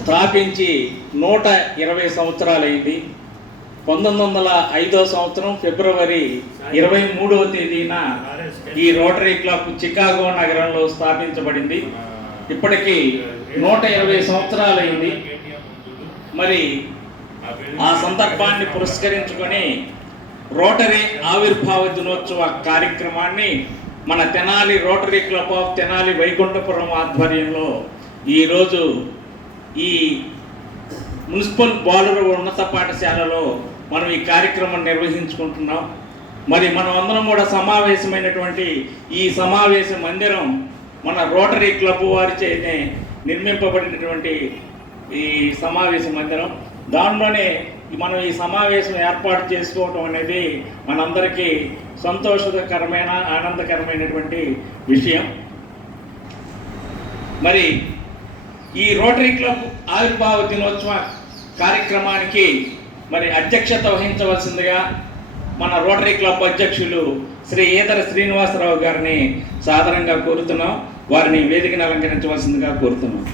స్థాపించి 120 సంవత్సరాలైంది. 1905 సంవత్సరం ఫిబ్రవరి 23వ తేదీన ఈ రోటరీ క్లబ్ చికాగో నగరంలో స్థాపించబడింది. ఇప్పటికీ 120 సంవత్సరాలైంది. మరి ఆ సందర్భాన్ని పురస్కరించుకొని రోటరీ ఆవిర్భావ దినోత్సవ కార్యక్రమాన్ని మన Tenali Rotary club of Tenali Vaikunthapuram ఆధ్వర్యంలో ఈరోజు ఈ మున్సిపల్ బాలుర ఉన్నత పాఠశాలలో మనం ఈ కార్యక్రమం నిర్వహించుకుంటున్నాం. మరి మనం అందరం కూడా సమావేశమైనటువంటి ఈ సమావేశ మందిరం మన రోటరీ క్లబ్ వారిచే నిర్మింపబడినటువంటి ఈ సమావేశ మందిరం. దానిలోనే మనం ఈ సమావేశం ఏర్పాటు చేసుకోవటం అనేది మనందరికీ సంతోషకరమైన ఆనందకరమైనటువంటి విషయం. మరి ఈ రోటరీ క్లబ్ ఆవిర్భావ దినోత్సవ కార్యక్రమానికి మరి అధ్యక్షత వహించవలసిందిగా మన రోటరీ క్లబ్ అధ్యక్షులు శ్రీ ఈదర శ్రీనివాసరావు గారిని సాదరంగా కోరుతున్నాం. వారిని వేదికను అలంకరించవలసిందిగా కోరుతున్నాం.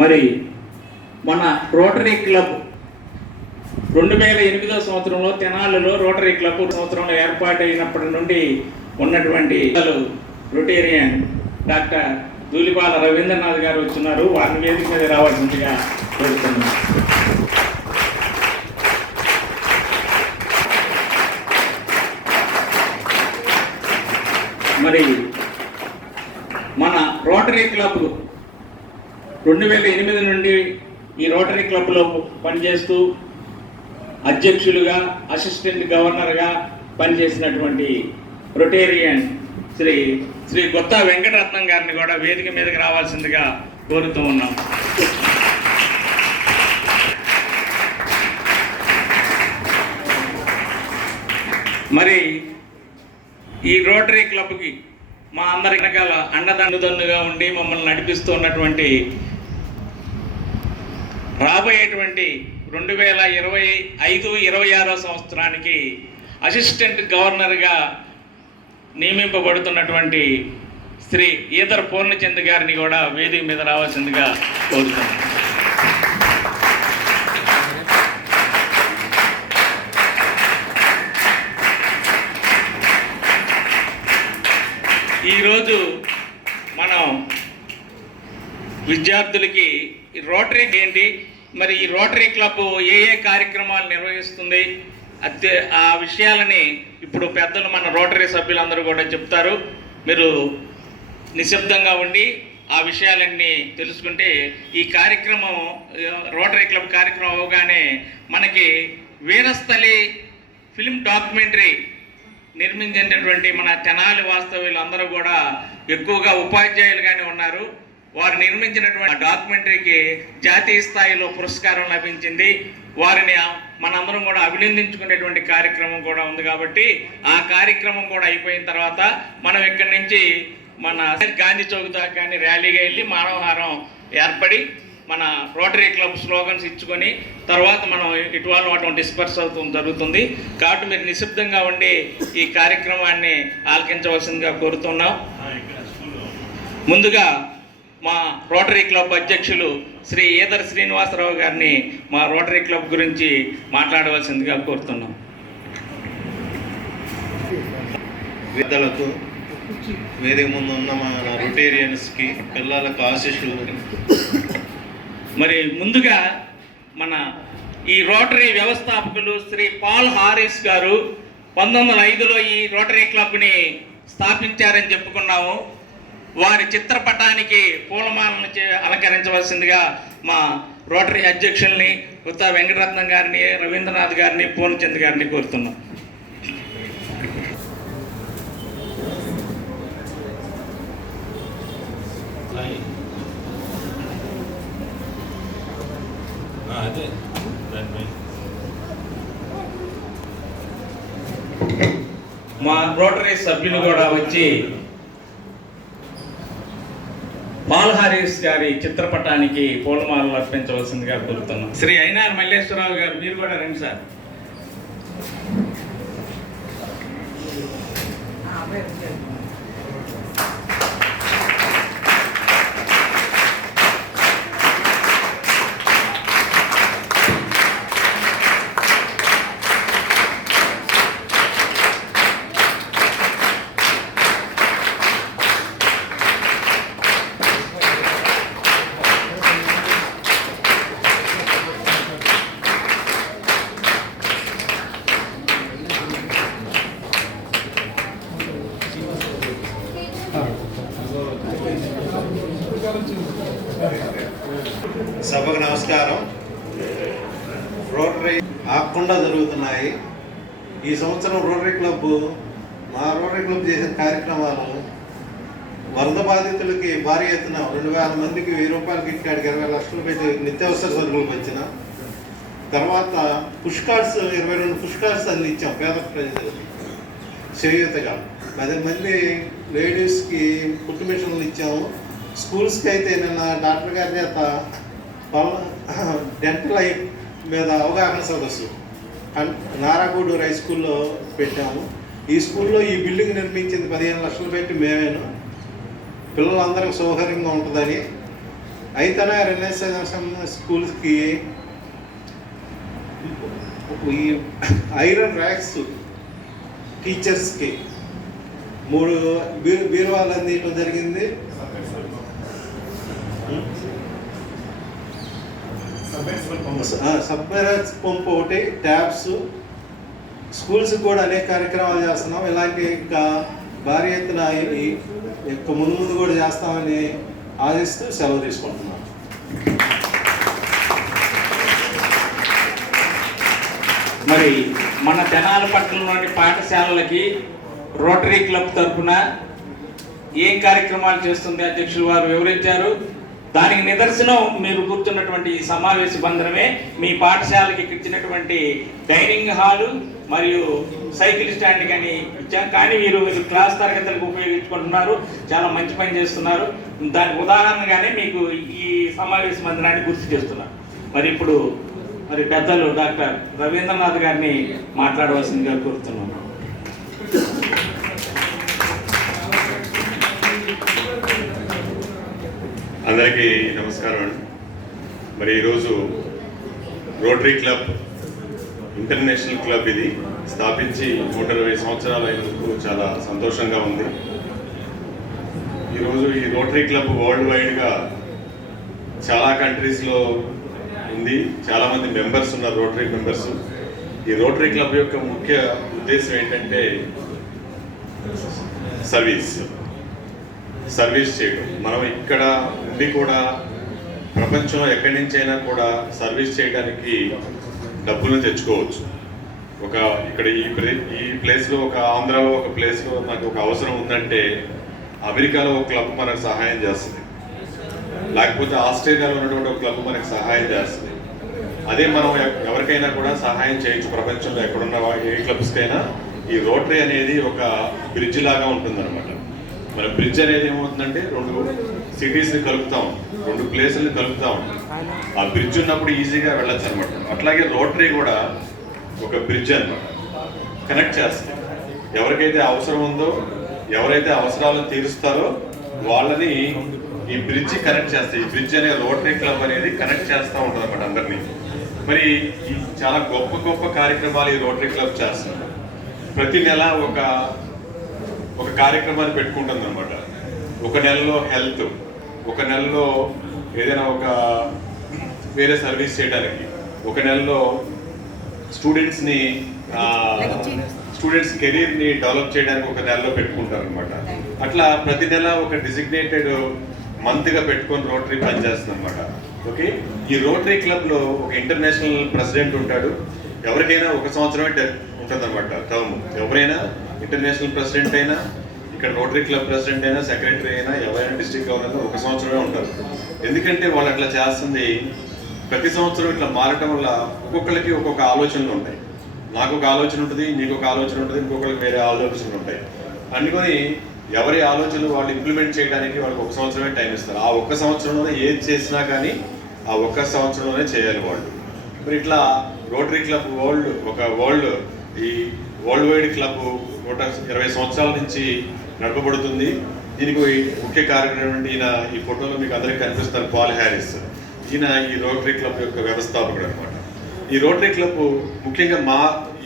మరి మన రోటరీ క్లబ్ 2008 సంవత్సరంలో తెనాలిలో రోటరీ క్లబ్ సంవత్సరంలో ఏర్పాటైనప్పటి నుండి ఉన్నటువంటి రొటేరియన్ డాక్టర్ ధూళిపాల రవీంద్రనాథ్ గారు వచ్చున్నారు. వారిని వేదిక మీద రావాల్సిందిగా కోరుతున్నాను. మరి మన రోటరీ క్లబ్ 2008 నుండి ఈ రోటరీ క్లబ్లో పనిచేస్తూ అధ్యక్షులుగా అసిస్టెంట్ గవర్నర్గా పనిచేసినటువంటి రొటేరియన్ శ్రీ గొత్తా వెంకటరత్నం గారిని కూడా వేదిక మీదకి రావాల్సిందిగా కోరుతూ ఉన్నాం. మరి ఈ రోటరీ క్లబ్కి మా అందరి రకాల అండదండుగా ఉండి మమ్మల్ని నడిపిస్తూ ఉన్నటువంటి రాబోయేటువంటి 2025-26 సంవత్సరానికి అసిస్టెంట్ గవర్నర్గా నియమింపబడుతున్నటువంటి శ్రీ ఈదర పూర్ణచంద్ గారిని కూడా వేదిక మీద రావాల్సిందిగా కోరుతున్నాను. ఈరోజు మనం విద్యార్థులకి రోటరీ ఏంటి, మరి ఈ రోటరీ క్లబ్ ఏ కార్యక్రమాలు నిర్వహిస్తుంది ఆ విషయాలని ఇప్పుడు పెద్దలు మన రోటరీ సభ్యులందరూ కూడా చెప్తారు. మీరు నిశ్శబ్దంగా ఉండి ఆ విషయాలన్నీ తెలుసుకుంటే ఈ కార్యక్రమం రోటరీ క్లబ్ కార్యక్రమం అవగానే మనకి వీరస్థలి ఫిల్మ్ డాక్యుమెంటరీ నిర్మించినటువంటి మన తెనాలి వాస్తవ్యులు అందరూ కూడా ఎక్కువగా ఉపాధ్యాయులుగానే ఉన్నారు. వారు నిర్మించినటువంటి డాక్యుమెంటరీకి జాతీయ స్థాయిలో పురస్కారం లభించింది. వారిని మనందరం కూడా అభినందించుకునేటువంటి కార్యక్రమం కూడా ఉంది. కాబట్టి ఆ కార్యక్రమం కూడా అయిపోయిన తర్వాత మనం ఇక్కడి నుంచి మన గాంధీ చౌక్ దాకా కానీ ర్యాలీగా వెళ్ళి మానవహారం ఏర్పడి మన రోటరీ క్లబ్ స్లోగన్స్ ఇచ్చుకొని తర్వాత మనం ఇటువాళ్ళు అటు డిస్పర్స్ అవుతూ జరుగుతుంది. కాబట్టి మీరు నిశ్శబ్దంగా ఉండి ఈ కార్యక్రమాన్ని ఆలకించవలసిందిగా కోరుతున్నాం. ముందుగా మా రోటరీ క్లబ్ అధ్యక్షులు శ్రీ ఈదర శ్రీనివాసరావు గారిని మా రోటరీ క్లబ్ గురించి మాట్లాడవలసిందిగా కోరుతున్నాం. పెద్దలకు, వేదిక ముందు ఉన్న మన రొటేరియన్స్కి, పిల్లలకు ఆశీస్సులు. మరి ముందుగా మన ఈ రోటరీ వ్యవస్థాపకులు శ్రీ పాల్ హారిస్ గారు 1905లో ఈ రోటరీ క్లబ్ని స్థాపించారని చెప్పుకున్నాము. వారి చిత్రపటానికి పూలమాలను అలంకరించవలసిందిగా మా రోటరీ అధ్యక్షుల్ని గొత్తా వెంకటరత్నం గారిని, రవీంద్రనాథ్ గారిని, పూర్ణచంద్ గారిని కోరుతున్నాం. అదే దానిపై మా రోటరీ సభ్యులు కూడా వచ్చి పాల్ హారిస్ గారి చిత్రపటానికి పూలమాలలు అర్పించవలసిందిగా కోరుతున్నాం. శ్రీ అయినార్ మల్లేశ్వరరావు గారు మీరు కూడా రండి సార్. సభకు నమస్కారం. రోటరీ ఆకుండా జరుగుతున్నాయి. ఈ సంవత్సరం రోటరీ క్లబ్ మా రోటరీ క్లబ్ చేసిన కార్యక్రమాలు వరద బాధితులకి భారీ ఎత్తున 2000 మందికి 1000 రూపాయలకి ఇక్కడికి 20 లక్షలు పెట్టి నిత్యావసర సరుకులు వచ్చిన తర్వాత పుష్ కార్డ్స్ 22 పుష్ కార్డ్స్ అందించాం పేద ప్రజలకి చేయూతగా. 10 మంది లేడీస్కి కుట్టు మిషన్లు ఇచ్చాము. స్కూల్స్కి అయితే నిన్న డాక్టర్ గారి చేత డెంటల్ ఐ మీద అవగాహన సదస్సు నారాగూడూరు హై స్కూల్లో పెట్టాము. ఈ స్కూల్లో ఈ బిల్డింగ్ నిర్మించింది 15 లక్షలు పెట్టి మేమేను. పిల్లలందరికీ సౌకర్యంగా ఉంటుందని అయితేనే రెనెసాన్స్ స్కూల్స్కి ఈ ఐరన్ ర్యాక్స్ టీచర్స్కి 3 బీరువాలు అందించడం జరిగింది. సబ్మెరస్ పంప్ ఒకటి, ట్యాబ్స్. స్కూల్స్కి కూడా అనేక కార్యక్రమాలు చేస్తున్నాం. ఇలాంటి ఇంకా భారీ ఎత్తున ముందు కూడా చేస్తామని ఆశిస్తూ సెలవు తీసుకుంటున్నాం. మరి మన తెనాల పట్టణంలోని పాఠశాలలకి రోటరీ క్లబ్ తరఫున ఏం కార్యక్రమాలు చేస్తుంది అధ్యక్షులు వారు వివరించారు. దానికి నిదర్శనం మీరు కూర్చున్నటువంటి ఈ సమావేశ బంధనమే. మీ పాఠశాలకి ఇచ్చినటువంటి డైనింగ్ హాలు మరియు సైకిల్ స్టాండ్ కానీ ఇచ్చాం. కానీ మీరు క్లాస్ తరగతులకు ఉపయోగించుకుంటున్నారు. చాలా మంచి పని చేస్తున్నారు. దానికి ఉదాహరణగానే మీకు ఈ సమావేశ బంధనాన్ని గుర్తు చేస్తున్నారు. మరి ఇప్పుడు పెద్దలు డాక్టర్ రవీంద్రనాథ్ గారిని మాట్లాడవలసిందిగా కోరుతున్నాను. అందరికీ నమస్కారం అండి. మరి ఈరోజు రోటరీ క్లబ్ ఇంటర్నేషనల్ క్లబ్ ఇది స్థాపించి 120 సంవత్సరాలు అయినందుకు చాలా సంతోషంగా ఉంది. ఈరోజు ఈ రోటరీ క్లబ్ వరల్డ్ వైడ్గా చాలా కంట్రీస్లో ఉంది. చాలామంది మెంబర్స్ ఉన్నారు, రోటరీ మెంబర్స్. ఈ రోటరీ క్లబ్ యొక్క ముఖ్య ఉద్దేశం ఏంటంటే సర్వీస్ చేయడం. మనం ఇక్కడ ఉండి కూడా ప్రపంచంలో ఎక్కడి నుంచి అయినా కూడా సర్వీస్ చేయడానికి డబ్బులను తెచ్చుకోవచ్చు. ఇక్కడ ఈ ప్లేస్లో ఒక ఆంధ్రాలో ఒక ప్లేస్లో నాకు ఒక అవసరం ఉందంటే అమెరికాలో ఒక క్లబ్ మనకు సహాయం చేస్తుంది, లేకపోతే ఆస్ట్రేలియాలో ఉన్నటువంటి ఒక క్లబ్ మనకు సహాయం చేస్తుంది. అదే మనం ఎవరికైనా కూడా సహాయం చేయొచ్చు. ప్రపంచంలో ఎక్కడున్న ఏ క్లబ్స్కైనా ఈ రోటరీ అనేది ఒక బ్రిడ్జ్ లాగా ఉంటుందన్నమాట. మన బ్రిడ్జ్ అనేది ఏమవుతుందంటే 2 సిటీస్ని కలుపుతాం, 2 ప్లేసుల్ని కలుపుతాం. ఆ బ్రిడ్జ్ ఉన్నప్పుడు ఈజీగా వెళ్ళొచ్చు అనమాట. అట్లాగే రోటరీ కూడా ఒక బ్రిడ్జ్ అనమాట, కనెక్ట్ చేస్తుంది. ఎవరికైతే అవసరం ఉందో, ఎవరైతే అవసరాలను తీరుస్తారో వాళ్ళని ఈ బ్రిడ్జ్ కనెక్ట్ చేస్తాయి. ఈ బ్రిడ్జ్ అనే రోటరీ క్లబ్ అనేది కనెక్ట్ చేస్తూ ఉంటుంది అనమాట అందరినీ. మరి ఈ చాలా గొప్ప గొప్ప కార్యక్రమాలు ఈ రోటరీ క్లబ్ చేస్తున్నారు. ప్రతి నెల ఒక కార్యక్రమాన్ని పెట్టుకుంటుంది అనమాట. ఒక నెలలో హెల్త్, ఒక నెలలో ఏదైనా ఒక వేరే సర్వీస్ చేయడానికి, ఒక నెలలో స్టూడెంట్స్ కెరీర్ని డెవలప్ చేయడానికి ఒక నెలలో పెట్టుకుంటారు అనమాట. అట్లా ప్రతి నెల ఒక డిజిగ్నేటెడ్ మంత్గా పెట్టుకొని రోటరీ పనిచేస్తుంది అనమాట. ఓకే, ఈ రోటరీ క్లబ్లో ఒక ఇంటర్నేషనల్ ప్రెసిడెంట్ ఉంటాడు. ఎవరికైనా 1 సంవత్సరమే ఉంటుంది అనమాట టర్మ్. ఎవరైనా ఇంటర్నేషనల్ ప్రెసిడెంట్ అయినా, ఇక్కడ ఇక్కడ రోటరీ క్లబ్ ప్రెసిడెంట్ అయినా, సెక్రటరీ అయినా, ఎవరైనా డిస్ట్రిక్ట్ గవర్నర్ 1 సంవత్సరమే ఉంటారు. ఎందుకంటే వాళ్ళు అట్లా చేస్తుంది ప్రతి సంవత్సరం ఇట్లా మారటం వల్ల ఒక్కొక్కరికి ఒక్కొక్క ఆలోచనలు ఉంటాయి. నాకు ఒక ఆలోచన ఉంటుంది, నీకు ఒక ఆలోచన ఉంటుంది, ఇంకొకరికి వేరే ఆలోచనలు ఉంటాయి. అందుకని ఎవరి ఆలోచనలు వాళ్ళు ఇంప్లిమెంట్ చేయడానికి వాళ్ళకి 1 సంవత్సరమే టైం ఇస్తారు. ఆ 1 సంవత్సరంలోనే ఏది చేసినా కానీ ఆ 1 సంవత్సరంలోనే చేయాలి వాళ్ళు. మరి ఇట్లా రోటరీ క్లబ్ వరల్డ్ ఈ వరల్డ్ వైడ్ క్లబ్ 120 సంవత్సరాల నుంచి నడపబడుతుంది. దీనికి ముఖ్య కారణం ఈయన, ఈ ఫోటోలో మీకు అందరికీ కనిపిస్తారు, పాల్ హ్యారిస్. ఈయన ఈ రోటరీ క్లబ్ యొక్క వ్యవస్థాపకుడు అనమాట. ఈ రోటరీ క్లబ్ ముఖ్యంగా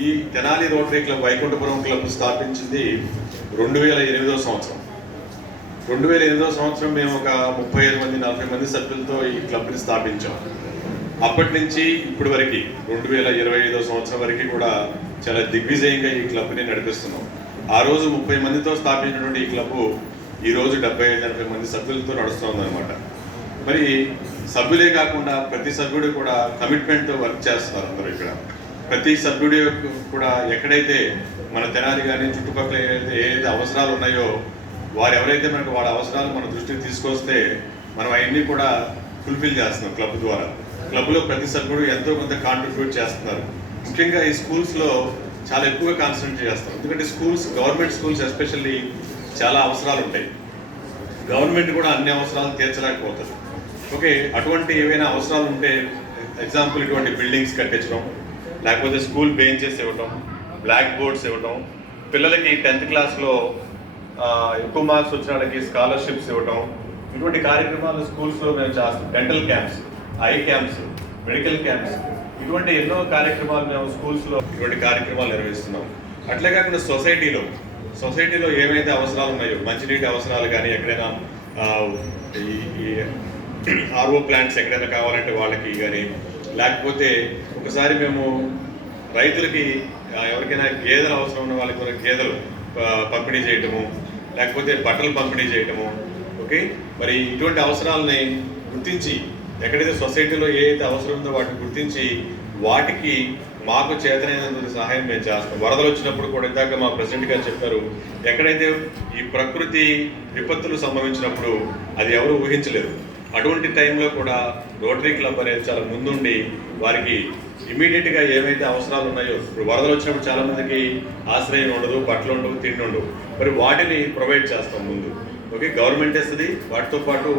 ఈ Tenali Rotary Club Vaikunthapuram Club స్థాపించింది 2008వ సంవత్సరం. 2008వ సంవత్సరం మేము ఒక 35-40 మంది సభ్యులతో ఈ క్లబ్ని స్థాపించాం. అప్పటి నుంచి ఇప్పటి వరకు 2025వ సంవత్సరం వరకు కూడా చాలా దిగ్విజయంగా ఈ క్లబ్ని నడిపిస్తున్నాం. ఆ రోజు 30 మందితో స్థాపించినటువంటి ఈ క్లబ్ ఈరోజు 75-80 మంది సభ్యులతో నడుస్తుంది అనమాట. మరి సభ్యులే కాకుండా ప్రతి సభ్యుడు కూడా కమిట్మెంట్తో వర్క్ చేస్తున్నారు అందరూ. ఇక్కడ ప్రతి సభ్యుడి కూడా ఎక్కడైతే మన తెనాలి కానీ చుట్టుపక్కల ఏదైతే అవసరాలు ఉన్నాయో వారు ఎవరైతే మనకు వాళ్ళ అవసరాలు మన దృష్టికి తీసుకొస్తే మనం అవన్నీ కూడా ఫుల్ఫిల్ చేస్తున్నాం క్లబ్ ద్వారా. క్లబ్లో ప్రతి సభ్యుడు ఎంతో కొంత కాంట్రిబ్యూట్ చేస్తున్నారు. ముఖ్యంగా ఈ స్కూల్స్లో చాలా ఎక్కువగా కాన్సన్ట్రేట్ చేస్తాం. ఎందుకంటే గవర్నమెంట్ స్కూల్స్ ఎస్పెషల్లీ చాలా అవసరాలు ఉంటాయి. గవర్నమెంట్ కూడా అన్ని అవసరాలు తీర్చలేకపోతుంది. ఓకే, అటువంటి ఏవైనా అవసరాలు ఉంటే ఎగ్జాంపుల్ ఇటువంటి బిల్డింగ్స్ కట్టించడం, లేకపోతే స్కూల్ బెంచెస్ ఇవ్వటం, బ్లాక్ బోర్డ్స్ ఇవ్వటం, పిల్లలకి 10th క్లాస్లో ఎక్కువ మార్క్స్ వచ్చిన వాళ్ళకి స్కాలర్షిప్స్ ఇవ్వటం, ఇటువంటి కార్యక్రమాలు స్కూల్స్లో మేము చేస్తాం. Dental camps, I camps, medical camps, ఇటువంటి ఎన్నో కార్యక్రమాలు మేము స్కూల్స్లో ఇటువంటి కార్యక్రమాలు నిర్వహిస్తున్నాం. అట్లే కాకుండా సొసైటీలో ఏవైతే అవసరాలు ఉన్నాయో, మంచినీటి అవసరాలు కానీ, ఎక్కడైనా ఈ ఆర్ఓ ప్లాంట్స్ ఎక్కడైనా కావాలంటే వాళ్ళకి కానీ, లేకపోతే ఒకసారి మేము రైతులకి ఎవరికైనా గేదెలు అవసరం ఉన్న వాళ్ళకి గేదెలు పంపిణీ చేయటము, లేకపోతే బట్టలు పంపిణీ చేయటము. ఓకే, మరి ఇటువంటి అవసరాలని గుర్తించి ఎక్కడైతే సొసైటీలో ఏదైతే అవసరం ఉందో వాటిని గుర్తించి వాటికి మాకు చేతనైనంత సహాయం మేము చేస్తాం. వరదలు వచ్చినప్పుడు కూడా ఇందాక మా ప్రెసిడెంట్ గారు చెప్పారు, ఎక్కడైతే ఈ ప్రకృతి విపత్తులు సంభవించినప్పుడు అది ఎవరు ఊహించలేరు. అటువంటి టైంలో కూడా రోటరీ క్లబ్ అనేది చాలా ముందుండి వారికి ఇమీడియట్గా ఏమైతే అవసరాలు ఉన్నాయో, ఇప్పుడు వరదలు వచ్చినప్పుడు చాలామందికి ఆశ్రయం ఉండదు, బట్టలు ఉండవు, తిండి ఉండవు, మరి వాటిని ప్రొవైడ్ చేస్తాం ముందు. ఓకే, గవర్నమెంట్ ఇస్తుంది, వాటితో పాటు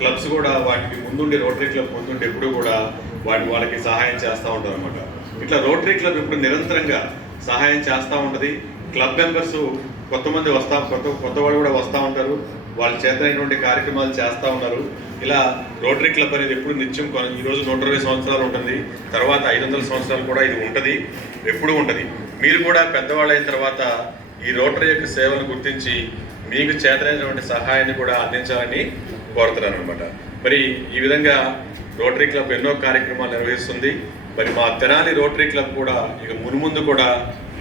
క్లబ్స్ కూడా వాటికి ముందుండి, రోటరీ క్లబ్ ముందుండి ఎప్పుడు కూడా వాళ్ళకి సహాయం చేస్తూ ఉంటారు అనమాట. ఇట్లా రోటరీ క్లబ్ ఇప్పుడు నిరంతరంగా సహాయం చేస్తూ ఉంటుంది. క్లబ్ మెంబర్స్ కొత్త వాళ్ళు కూడా వస్తూ ఉంటారు, వాళ్ళ చేతనైనటువంటి కార్యక్రమాలు చేస్తూ ఉన్నారు. ఇలా రోటరీ క్లబ్ అనేది ఎప్పుడు నిత్యం, ఈరోజు 120 సంవత్సరాలు ఉంటుంది, తర్వాత 500 సంవత్సరాలు కూడా ఇది ఉంటుంది, ఎప్పుడు ఉంటుంది. మీరు కూడా పెద్దవాళ్ళు అయిన తర్వాత ఈ రోటరీ యొక్క సేవను గుర్తించి మీకు చేతనైనటువంటి సహాయాన్ని కూడా అందించాలని కోరుతున్నాను అనమాట. మరి ఈ విధంగా రోటరీ క్లబ్ ఎన్నో కార్యక్రమాలు నిర్వహిస్తుంది. మరి మా తెనాలి రోటరీ క్లబ్ కూడా ఇక మున్ముందు కూడా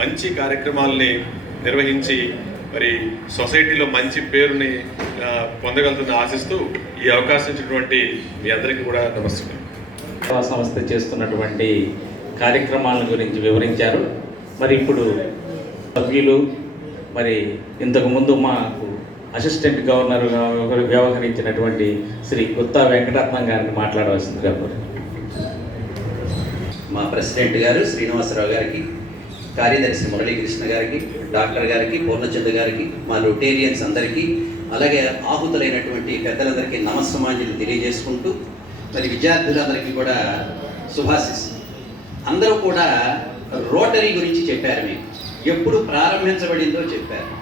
మంచి కార్యక్రమాలని నిర్వహించి మరి సొసైటీలో మంచి పేరుని పొందగలుగుతుందని ఆశిస్తూ ఈ అవకాశం ఇచ్చినటువంటి మీ అందరికీ కూడా నమస్కారం. సంస్థ చేస్తున్నటువంటి కార్యక్రమాల గురించి వివరించారు. మరి ఇప్పుడు సభ్యులు, మరి ఇంతకుముందు మాకు అసిస్టెంట్ గవర్నర్గా వ్యవహరించినటువంటి శ్రీ గుత్తా వెంకటరత్నం గారిని మాట్లాడవలసిందిగా మా ప్రెసిడెంట్ గారు శ్రీనివాసరావు గారికి, కార్యదర్శి మురళీకృష్ణ గారికి, డాక్టర్ గారికి, పూర్ణచంద్ర గారికి, మా రొటేరియన్స్ అందరికీ, అలాగే ఆహుతులైనటువంటి పెద్దలందరికీ నమస్సమాంజలి తెలియజేసుకుంటూ, మరి విద్యార్థులందరికీ కూడా శుభాశిస్సులు. అందరూ కూడా రోటరీ గురించి చెప్పారు. మీకు ఎప్పుడు ప్రారంభించబడిందో చెప్పారు.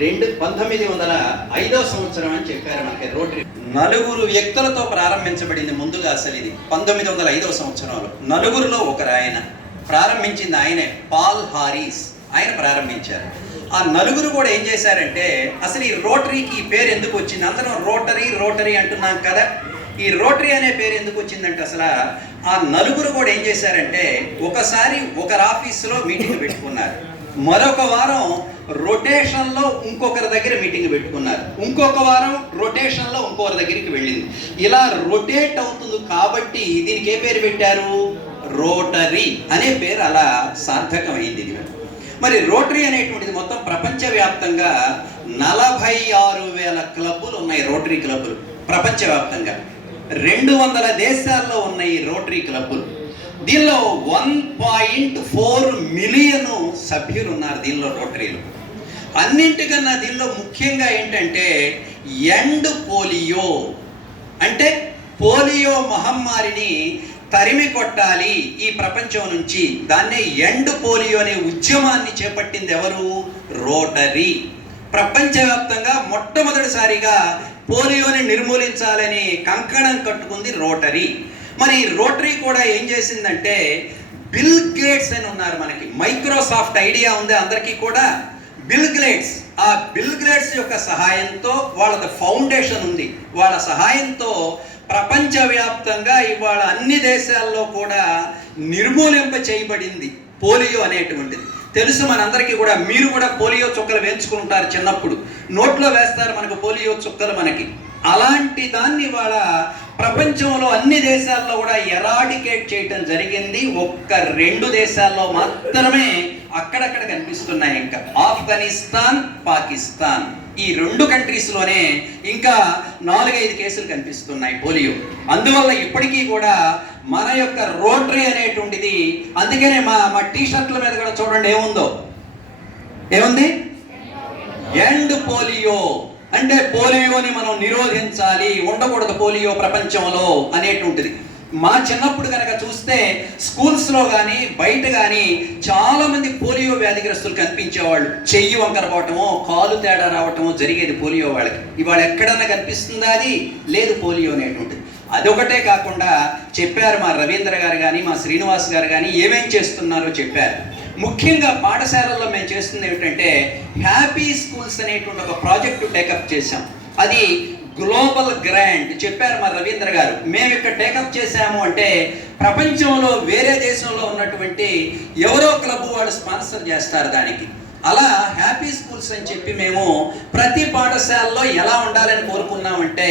1905వ సంవత్సరం అని చెప్పారు. మనకి రోటరీ 4 వ్యక్తులతో ప్రారంభించబడింది. ముందుగా అసలు ఇది 1905వ సంవత్సరంలో 4గురిలో ఒకరు ఆయన ప్రారంభించింది. ఆయనే పాల్ హారిస్, ఆయన ప్రారంభించారు. ఆ 4గురు కూడా ఏం చేశారంటే, అసలు ఈ రోటరీకి ఈ పేరు ఎందుకు వచ్చింది? అందరం రోటరీ అంటున్నాం కదా. ఈ రోటరీ అనే పేరు ఎందుకు వచ్చిందంటే, అసలు ఆ 4గురు కూడా ఏం చేశారంటే, ఒకసారి ఒకరి ఆఫీసులో మీటింగ్ పెట్టుకున్నారు, మరొక వారం రొటేషన్లో ఇంకొకరి దగ్గర మీటింగ్ పెట్టుకున్నారు, ఇంకొక వారం రొటేషన్లో ఇంకొకరి దగ్గరికి వెళ్ళింది. ఇలా రొటేట్ అవుతుంది కాబట్టి దీనికి ఏ పేరు పెట్టారు? రోటరీ అనే పేరు అలా సార్థకమైంది. ఇది మరి రోటరీ అనేటువంటిది మొత్తం ప్రపంచవ్యాప్తంగా 46,000 క్లబ్బులు ఉన్నాయి, రోటరీ క్లబ్బులు ప్రపంచవ్యాప్తంగా. 200 దేశాల్లో ఉన్నాయి రోటరీ క్లబ్బులు. దీనిలో 1.4 మిలియన్ సభ్యులు ఉన్నారు దీనిలో రోటరీలు. అన్నింటికన్నా దీనిలో ముఖ్యంగా ఏంటంటే ఎండ్ పోలియో, అంటే పోలియో మహమ్మారిని తరిమి కొట్టాలి ఈ ప్రపంచం నుంచి. దాన్నే ఎండ్ పోలియో అనే ఉద్యమాన్ని చేపట్టింది ఎవరు? రోటరీ. ప్రపంచవ్యాప్తంగా మొట్టమొదటిసారిగా పోలియోని నిర్మూలించాలని కంకణం కట్టుకుంది రోటరీ. మరి రోటరీ కూడా ఏం చేసిందంటే, బిల్ గేట్స్ అని ఉన్నారు మనకి, మైక్రోసాఫ్ట్ ఐడియా ఉంది అందరికీ కూడా. బిల్ గేట్స్, ఆ బిల్ గేట్స్ యొక్క సహాయంతో, వాళ్ళ ఫౌండేషన్ ఉంది, వాళ్ళ సహాయంతో ప్రపంచవ్యాప్తంగా ఇవాళ అన్ని దేశాల్లో కూడా నిర్మూలింప చేయబడింది పోలియో అనేటువంటిది. తెలుసు మనందరికీ కూడా. మీరు కూడా పోలియో చుక్కలు వేయించుకుంటారు చిన్నప్పుడు, నోట్లో వేస్తారు మనకు పోలియో చుక్కలు మనకి. అలాంటి దాన్ని ఇవాళ ప్రపంచంలో అన్ని దేశాల్లో కూడా ఎరాడికేట్ చేయటం జరిగింది. ఒక్క 2 దేశాల్లో మాత్రమే అక్కడక్కడ కనిపిస్తున్నాయి. ఇంకా ఆఫ్ఘనిస్తాన్, పాకిస్తాన్, ఈ 2 కంట్రీస్లోనే ఇంకా 4-5 కేసులు కనిపిస్తున్నాయి పోలియో. అందువల్ల ఇప్పటికీ కూడా మన యొక్క రోటరీ అనేటువంటిది, అందుకనే మా టీషర్ట్ల మీద కూడా చూడండి ఏముంది, ఎండ్ పోలియో, అంటే పోలియోని మనం నిరోధించాలి, ఉండకూడదు పోలియో ప్రపంచంలో అనేటువంటిది. మా చిన్నప్పుడు కనుక చూస్తే స్కూల్స్లో కానీ బయట కానీ చాలామంది పోలియో వ్యాధిగ్రస్తులు కనిపించేవాళ్ళు. చెయ్యి వంకర పోవటమో, కాలు తేడా రావటమో జరిగేది పోలియో వాళ్ళకి. ఇవాళ ఎక్కడన్నా కనిపిస్తుందా? అది లేదు పోలియో అనేటువంటిది. అదొకటే కాకుండా చెప్పారు మా రవీంద్ర గారు కానీ మా శ్రీనివాస్ గారు కానీ ఏమేం చేస్తున్నారో చెప్పారు. ముఖ్యంగా పాఠశాలల్లో మేము చేస్తుంది ఏమిటంటే, హ్యాపీ స్కూల్స్ అనేటువంటి ఒక ప్రాజెక్టు టేకప్ చేశాం. అది గ్లోబల్ గ్రాండ్ చెప్పారు మా రవీంద్ర గారు. మేము ఇక్కడ టేకప్ చేశాము అంటే ప్రపంచంలో వేరే దేశంలో ఉన్నటువంటి ఎవరో క్లబ్ వాళ్ళు స్పాన్సర్ చేస్తారు దానికి. అలా హ్యాపీ స్కూల్స్ అని చెప్పి మేము ప్రతి పాఠశాలలో ఎలా ఉండాలని కోరుకున్నామంటే,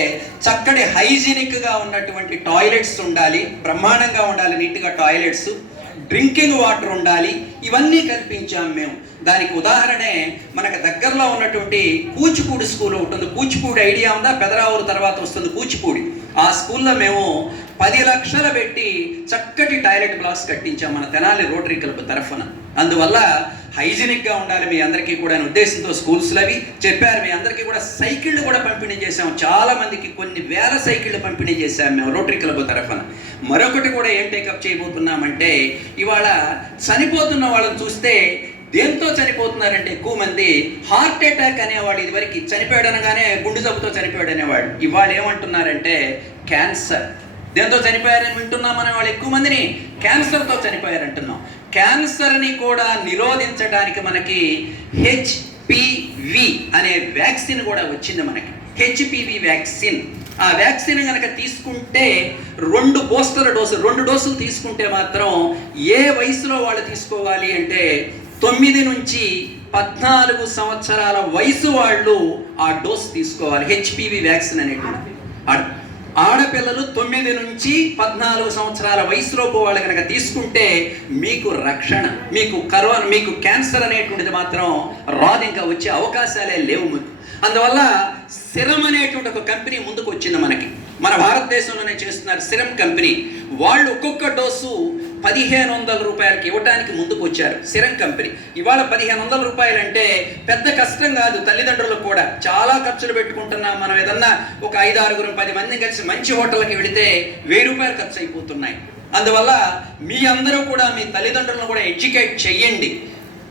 చక్కటి హైజీనిక్గా ఉన్నటువంటి టాయిలెట్స్ ఉండాలి, బ్రహ్మాండంగా ఉండాలి నీట్గా టాయిలెట్స్, డ్రింకింగ్ వాటర్ ఉండాలి, ఇవన్నీ కల్పించాం మేము. దానికి ఉదాహరణే మనకు దగ్గరలో ఉన్నటువంటి కూచిపూడి స్కూల్ ఉంటుంది. కూచిపూడి ఐడియా ఉందా? పెదరావూరు తర్వాత వస్తుంది కూచిపూడి. ఆ స్కూల్లో మేము 10 లక్షలు పెట్టి చక్కటి టాయిలెట్ బ్లాక్స్ కట్టించాం మన తెనాలి రోటరీ క్లబ్ తరఫున. అందువల్ల హైజీనిక్గా ఉండాలి మీ అందరికీ కూడా అనే ఉద్దేశంతో స్కూల్స్లో అవి చెప్పారు. మీ అందరికీ కూడా సైకిళ్ళు కూడా పంపిణీ చేసాం. చాలా మందికి కొన్ని వేల సైకిళ్ళు పంపిణీ చేశాం మేము రోటరీ క్లబ్ తరఫున. మరొకటి కూడా ఏం టేకప్ చేయబోతున్నామంటే, ఇవాళ చనిపోతున్న వాళ్ళని చూస్తే దేంతో చనిపోతున్నారంటే ఎక్కువ మంది హార్ట్ అటాక్ అనేవాడు. ఇదివరకు చనిపోయాడు అనగానే గుండె జబ్బుతో చనిపోయాడు అనేవాడు. ఇవాళ ఏమంటున్నారంటే క్యాన్సర్. దేంతో చనిపోయారని వింటున్నాం మన వాళ్ళు ఎక్కువ మందిని క్యాన్సర్తో చనిపోయారంటున్నాం. క్యాన్సర్ని కూడా నిరోధించడానికి మనకి HPV అనే వ్యాక్సిన్ కూడా వచ్చింది మనకి. HPV vaccine. ఆ వ్యాక్సిన్ కనుక తీసుకుంటే 2 బూస్టర్ డోసులు, 2 డోసులు తీసుకుంటే మాత్రం ఏ వయసులో వాళ్ళు తీసుకోవాలి అంటే 9 నుంచి 14 సంవత్సరాల వయసు వాళ్ళు ఆ డోస్ తీసుకోవాలి. HPV వ్యాక్సిన్ అనేటువంటి ఆడపిల్లలు 9 నుంచి 14 సంవత్సరాల వయసులోపు వాళ్ళు కనుక తీసుకుంటే మీకు రక్షణ, మీకు క్యాన్సర్ అనేటువంటిది మాత్రం రాదు, ఇంకా వచ్చే అవకాశాలే లేవు. అందువల్ల సిరం అనేటువంటి ఒక కంపెనీ ముందుకు వచ్చింది మనకి. మన భారతదేశంలోనే చేస్తున్నారు సిరం కంపెనీ. వాళ్ళు ఒక్కొక్క డోసు 1500 రూపాయలకి ఇవ్వడానికి ముందుకు వచ్చారు సిరం కంపెనీ. ఇవాళ 1500 రూపాయలు అంటే పెద్ద కష్టం కాదు తల్లిదండ్రులకు కూడా. చాలా ఖర్చులు పెట్టుకుంటున్నాం మనం. ఏదన్నా ఒక 5-6 10 మంది కలిసి మంచి హోటల్కి వెళితే 1000 రూపాయలు ఖర్చు అయిపోతున్నాయి. అందువల్ల మీ అందరూ కూడా మీ తల్లిదండ్రులను కూడా ఎడ్యుకేట్ చెయ్యండి.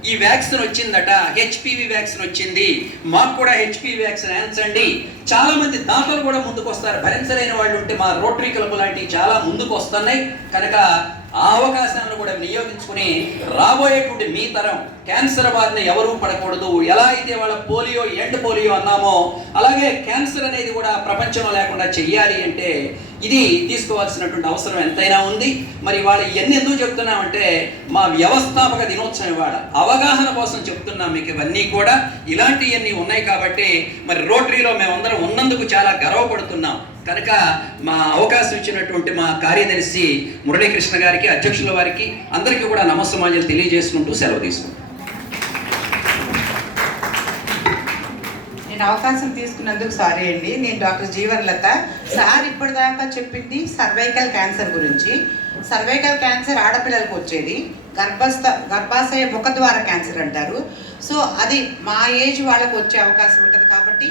ఈ వ్యాక్సిన్ వచ్చిందట, HPV వ్యాక్సిన్ వచ్చింది, మాకు కూడా HPV వ్యాక్సిన్ వేయించండి. చాలా మంది దాతలు కూడా ముందుకు వస్తారు. భరించలేని వాళ్ళు ఉంటే మా రోటరీ క్లబ్ లాంటివి చాలా ముందుకు వస్తున్నాయి. కనుక ఆ అవకాశాలను కూడా వినియోగించుకుని రాబోయేటువంటి మీ తరం క్యాన్సర్ బారిన ఎవరూ పడకూడదు. ఎలా అయితే వాళ్ళ పోలియో ఎండ్ పోలియో అన్నామో అలాగే క్యాన్సర్ అనేది కూడా ప్రపంచంలో లేకుండా చెయ్యాలి అంటే ఇది తీసుకోవాల్సినటువంటి అవసరం ఎంతైనా ఉంది. మరి ఇవాళ ఇవన్నీ ఎందుకు చెప్తున్నామంటే మా వ్యవస్థాపక దినోత్సవం ఇవాళ అవగాహన కోసం చెప్తున్నాం మీకు. ఇవన్నీ కూడా ఇలాంటివన్నీ ఉన్నాయి కాబట్టి మరి రోటరీలో మేమందరం ఉన్నందుకు చాలా గర్వపడుతున్నాం. కనుక మా అవకాశం ఇచ్చినటువంటి మా కార్యదర్శి మురళీకృష్ణ గారికి, అధ్యక్షుల వారికి అందరికీ కూడా నమస్సమాజాలు తెలియజేసుకుంటూ సెలవు తీసుకుంటాం. నేను అవకాశం తీసుకున్నందుకు సారీ అండి. నేను డాక్టర్ జీవన్లత. సార్ ఇప్పటిదాకా చెప్పింది సర్వైకల్ క్యాన్సర్ గురించి. సర్వైకల్ క్యాన్సర్ ఆడపిల్లలకు వచ్చేది, గర్భాశయ ముఖద్వార క్యాన్సర్ అంటారు. సో అది మా ఏజ్ వాళ్ళకు వచ్చే అవకాశం ఉంటుంది. కాబట్టి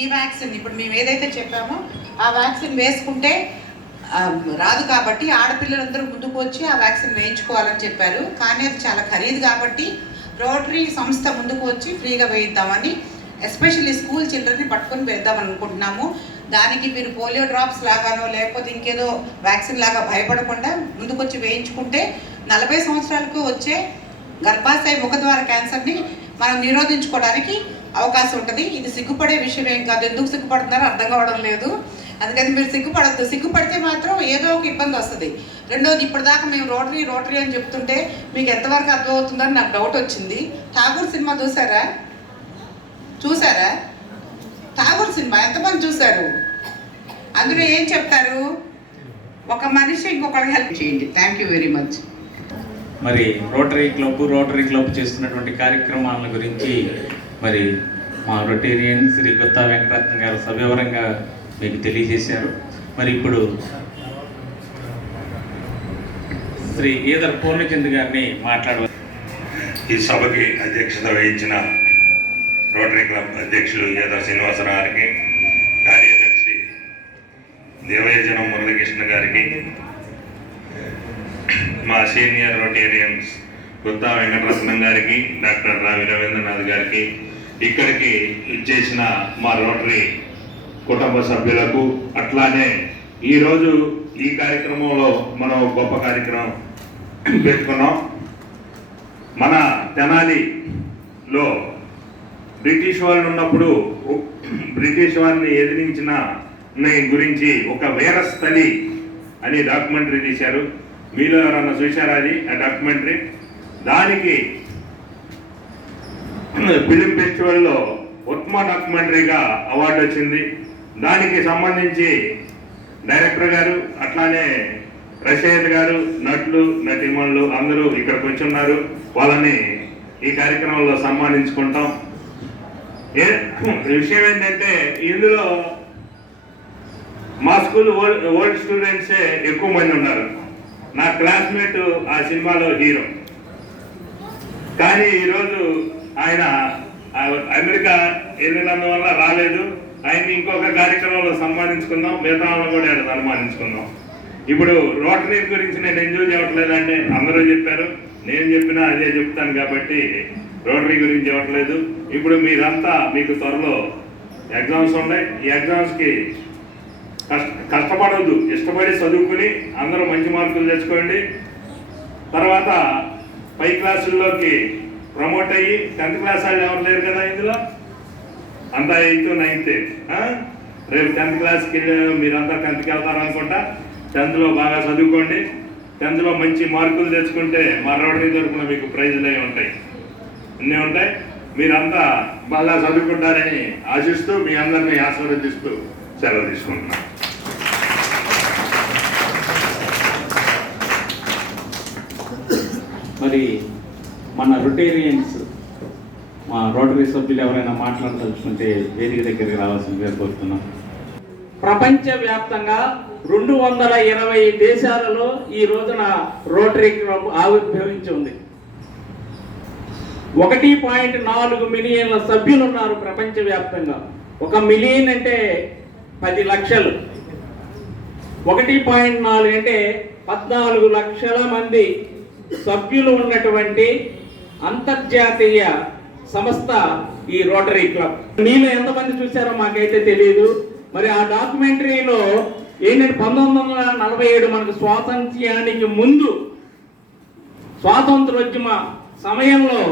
ఈ వ్యాక్సిన్ ఇప్పుడు మేము ఏదైతే చెప్పామో ఆ వ్యాక్సిన్ వేసుకుంటే రాదు. కాబట్టి ఆడపిల్లలందరూ ముందుకు వచ్చి ఆ వ్యాక్సిన్ వేయించుకోవాలని చెప్పారు. కానీ అది చాలా ఖరీదు కాబట్టి రోటరీ సంస్థ ముందుకు వచ్చి ఫ్రీగా వేయిద్దామని, ఎస్పెషల్లీ స్కూల్ చిల్డ్రన్ని పట్టుకొని వేద్దామని అనుకుంటున్నాము. దానికి మీరు పోలియో డ్రాప్స్ లాగానో లేకపోతే ఇంకేదో వ్యాక్సిన్ లాగా భయపడకుండా ముందుకొచ్చి వేయించుకుంటే 40 సంవత్సరాలకు వచ్చే గర్భాశయ ముఖద్వార క్యాన్సర్ని మనం నిరోధించుకోవడానికి అవకాశం ఉంటుంది. ఇది సిగ్గుపడే విషయం ఏం కాదు. ఎందుకు సిగ్గుపడుతున్నారో అర్థం కావడం లేదు. అందుకని మీరు సిగ్గుపడద్దు. సిగ్గుపడితే మాత్రం ఏదో ఒక ఇబ్బంది వస్తుంది. రెండోది, ఇప్పటిదాకా మేము రోటరీ అని చెప్తుంటే మీకు ఎంతవరకు అర్థమవుతుందని నాకు డౌట్ వచ్చింది. ఠాగూర్ సినిమా చూసారా? ఠాగూర్ సినిమా ఎంతమంది చూశారు? అందులో ఏం చెప్తారు? ఒక మనిషి ఇంకొకరికి హెల్ప్ చేయండి. Thank you very much. మరి రోటరీ క్లబ్ చేస్తున్నటువంటి కార్యక్రమాల గురించి మరి మా రొటేరియన్ శ్రీ గుత్తా వెంకటరత్నం గారు సవివరంగా మీకు తెలియజేశారు. మరి ఇప్పుడు శ్రీ ఈదర్ పూర్ణచంద్ గారిని మాట్లాడవచ్చు. ఈ సభకి అధ్యక్షత వహించిన రోటరీ క్లబ్ అధ్యక్షులు ఈదర్ శ్రీనివాసరావు గారికి, కార్యదర్శి దేవయజనం మురళీకృష్ణ గారికి, మా సీనియర్ రొటేరియన్స్ గుత్తా వెంకటరత్నం గారికి, డాక్టర్ రావి రవీంద్రనాథ్ గారికి, ఇక్కడికి ఇచ్చేసిన మా రోటరీ కుటుంబ సభ్యులకు, అట్లానే ఈరోజు ఈ కార్యక్రమంలో మనం గొప్ప కార్యక్రమం పెట్టుకున్నాం. మన తెనాలిలో బ్రిటిష్ వాళ్ళు ఉన్నప్పుడు బ్రిటిష్ వారిని ఎదిరించిన గురించి ఒక వీరస్థలి అని డాక్యుమెంటరీ తీశారు. మీలో ఎవరన్నా చూశారా అది ఆ డాక్యుమెంటరీ? దానికి ఫిలిం ఫెస్టివల్లో ఉత్తమ డాక్యుమెంటరీగా అవార్డు వచ్చింది. దానికి సంబంధించి డైరెక్టర్ గారు, అట్లానే రచయిత గారు, నటులు నటీమణులు అందరూ ఇక్కడికి వచ్చి ఉన్నారు. వాళ్ళని ఈ కార్యక్రమంలో సన్మానించుకుంటాం. విషయం ఏంటంటే ఇందులో మా స్కూల్ ఓల్డ్ స్టూడెంట్సే ఎక్కువ మంది ఉన్నారు. నా క్లాస్మేట్ ఆ సినిమాలో హీరో. కానీ ఈరోజు ఆయన అమెరికా వెళ్ళినందువల్ల రాలేదు. ఆయన్ని ఇంకొక కార్యక్రమంలో సన్మానించుకుందాం, మిగతా వాళ్ళని కూడా ఆయన సన్మానించుకుందాం. ఇప్పుడు రోటరీ గురించి నేను ఎంజాయ్ చేయట్లేదంటే అందరూ చెప్పారు, నేను చెప్పినా అదే చెప్తాను కాబట్టి రోటరీ గురించి ఇవ్వట్లేదు. ఇప్పుడు మీరంతా మీకు త్వరలో ఎగ్జామ్స్ ఉన్నాయి. ఈ ఎగ్జామ్స్కి కష్టపడవద్దు, ఇష్టపడి చదువుకుని అందరూ మంచి మార్కులు తెచ్చుకోండి. తర్వాత పై క్లాసుల్లోకి ప్రమోట్ అయ్యి 10th క్లాస్ వాళ్ళు ఎవరు లేరు కదా ఇందులో, అంతా 8th 9th. రేపు 10th క్లాస్కి మీరంతా 10th వెళ్తారు అనుకుంటా. 10thలో బాగా చదువుకోండి. 10thలో మంచి మార్కులు తెచ్చుకుంటే మా రోటరీ తరఫున మీకు ప్రైజులు అవి ఉంటాయి, అన్నీ ఉంటాయి. మీరంతా బాగా చదువుకుంటారని ఆశిస్తూ మీ అందరినీ ఆశీర్వదిస్తూ సెలవు తీసుకుంటున్నాను. మరి మన రొటేరియన్స్, మా రోటరీ సభ్యులు ఎవరైనా మాట్లాడదలుచుకుంటే వేదిక దగ్గరికి రావాల్సిందిగా కోరుతున్నాం. ప్రపంచవ్యాప్తంగా 220 దేశాలలో ఈ రోజున రోటరీ క్లబ్ ఆవిర్భవించి ఉంది. 1.4 మిలియన్ల సభ్యులు ఉన్నారు ప్రపంచవ్యాప్తంగా. 1 మిలియన్ అంటే 10 లక్షలు, 1.4 అంటే 14 లక్షల మంది సభ్యులు ఉన్నటువంటి అంతర్జాతీయ సంస్థ ఈ రోటరీ క్లబ్. మీలో ఎంతమంది చూసారో మాకైతే తెలియదు. మరి ఆ డాక్యుమెంటరీలో ఏంటంటే 1947 మనకు స్వాతంత్ర్యానికి ముందు స్వాతంత్రోద్యమ సమయంలో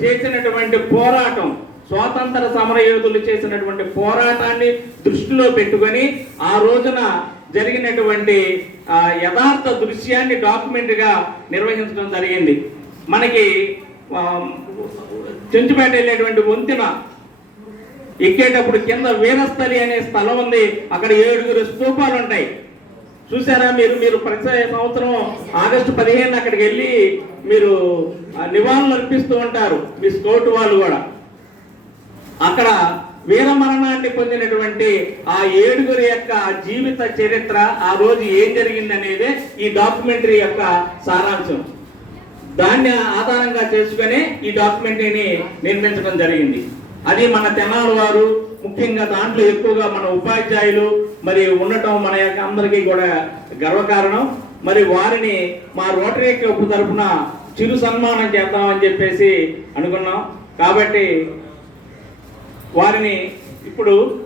చేసినటువంటి పోరాటం, స్వాతంత్ర సమరయోధులు చేసినటువంటి పోరాటాన్ని దృష్టిలో పెట్టుకొని ఆ రోజున జరిగినటువంటి యథార్థ దృశ్యాన్ని డాక్యుమెంటరీగా నిర్వహించడం జరిగింది. మనకి చెంచుపేట వెళ్ళేటువంటి వంతెన ఎక్కేటప్పుడు కింద వీరస్థలి అనే స్థలం ఉంది. అక్కడ 7 స్తూపాలు ఉంటాయి. చూసారా మీరు ప్రతి సంవత్సరం ఆగస్టు 15 అక్కడికి వెళ్ళి మీరు నివాళులు అర్పిస్తూ ఉంటారు, మీ స్కౌట్ వాళ్ళు కూడా. అక్కడ వీరమరణాన్ని పొందినటువంటి ఆ 7గురి యొక్క జీవిత చరిత్ర, ఆ రోజు ఏం జరిగింది అనేది ఈ డాక్యుమెంటరీ యొక్క సారాంశం. దాన్ని ఆధారంగా చేసుకుని ఈ డాక్యుమెంటరీని నిర్మించడం జరిగింది. అది మన తెనాలి వారు ముఖ్యంగా దాంట్లో ఎక్కువగా మన ఉపాధ్యాయులు మరి ఉండటం మన యొక్క అందరికీ కూడా గర్వకారణం. మరి వారిని మా రోటరీ క్లబ్ తరఫున చిరు సన్మానం చేద్దామని చెప్పేసి అనుకున్నాం. కాబట్టి వారిని ఇప్పుడు